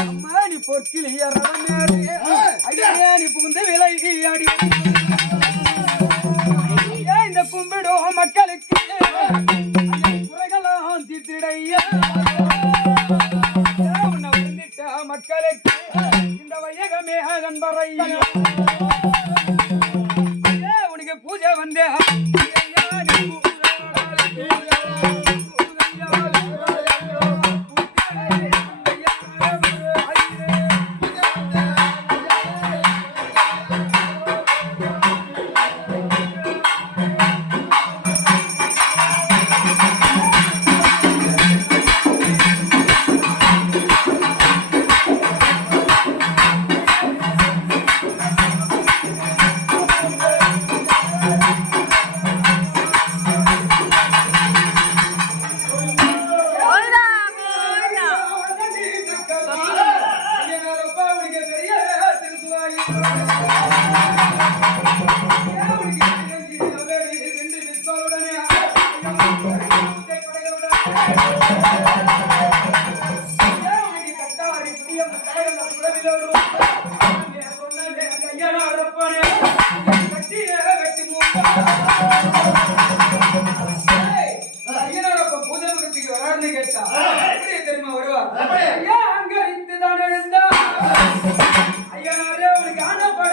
அம்மா நீ பொற்கில் நீ புகுந்து விலகி அடி இந்த கும்பிடும் மக்களுக்கு குறைகளாம் தீர்த்திடைய உன்னை வந்துட்ட மக்களுக்கு இந்த வையகமே நண்பரையா உனக்கு பூஜை வந்தே தெரியுமா வருவா அங்க இருந்துதான் எழுந்தா ஐயனாரே உனக்கு ஆனப்பட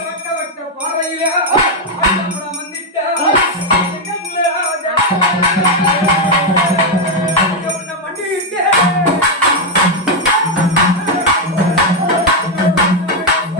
வட்ட வட்ட பாறையில வந்துட்ட உன்னை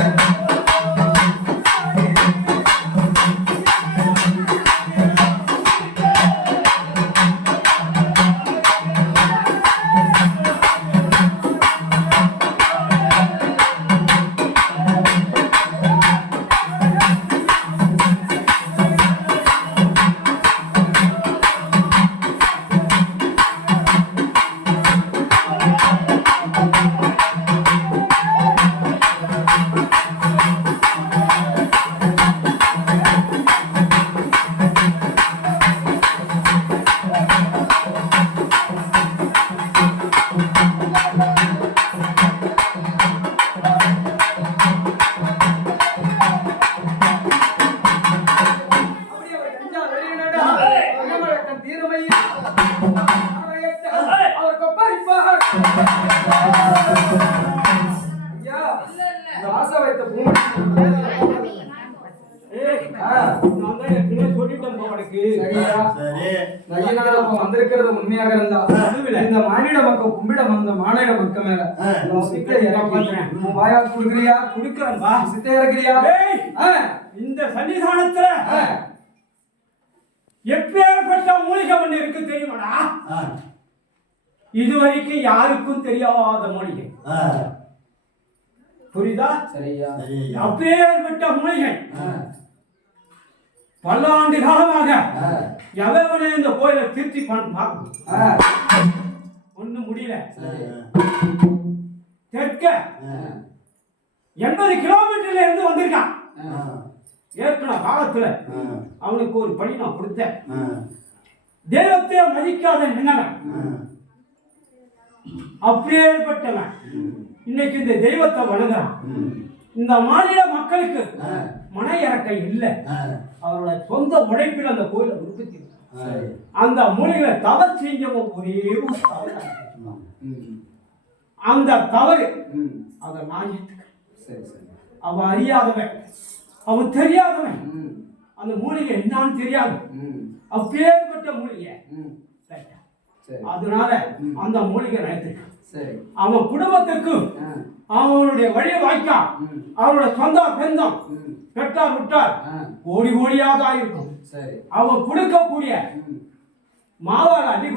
பண்ணிட்டு வந்திருக்கிறது உண்மையாக இருந்தா இந்த மானிட மக்கள் கும்பிட வந்த மானிட மக்கள் மேல வாயா குடுக்கிறியா குடுக்கிறா சித்த இறக்குறியா இந்த சன்னிதானத்துல எப்பேற்பட்ட மூலிகை ஒண்ணு இருக்கு தெரியுமாடா இதுவரைக்கும் யாருக்கும் தெரியாத மூலிகை புரியுதா சரியா அப்பேற்பட்ட மூலிகை பல்லாண்டு காலமாக எவனே இந்த கோயிலை திருத்தி ஒண்ணு முடியல தெற்க 80 கிலோமீட்டர்ல இருந்து வந்திருக்கான் ஏற்கனவே காலத்துல அவனுக்கு ஒரு பணி நான் கொடுத்தேன் தெய்வத்தை மதிக்காத நின்னவன் அப்படியேப்பட்டவன் இன்னைக்கு இந்த தெய்வத்தை வணங்குறான் இந்த மாநில மக்களுக்கு மன இறக்கை இல்லை அவரோட சொந்த உழைப்பில் அந்த கோயிலை உற்பத்தி அந்த மூலிகளை தவறு செஞ்சவன் ஒரே அந்த தவறு அதை நான் அவன் அறியாதவன் அவன் தெரியாதவன் அந்த மூலிகை என்னான்னு தெரியாது அப்பேற்பட்ட மூலிகை அதனால அந்த மூலிகை நினைத்திருக்கான் அவன் குடும்பத்துக்கு அவனுடைய வழி வாய்க்கா அவனோட சொந்த பெந்தம் பெற்றார் விட்டார் கோடி கோடியாக இருக்கும் அவன் கொடுக்கக்கூடிய மாவால் அள்ளி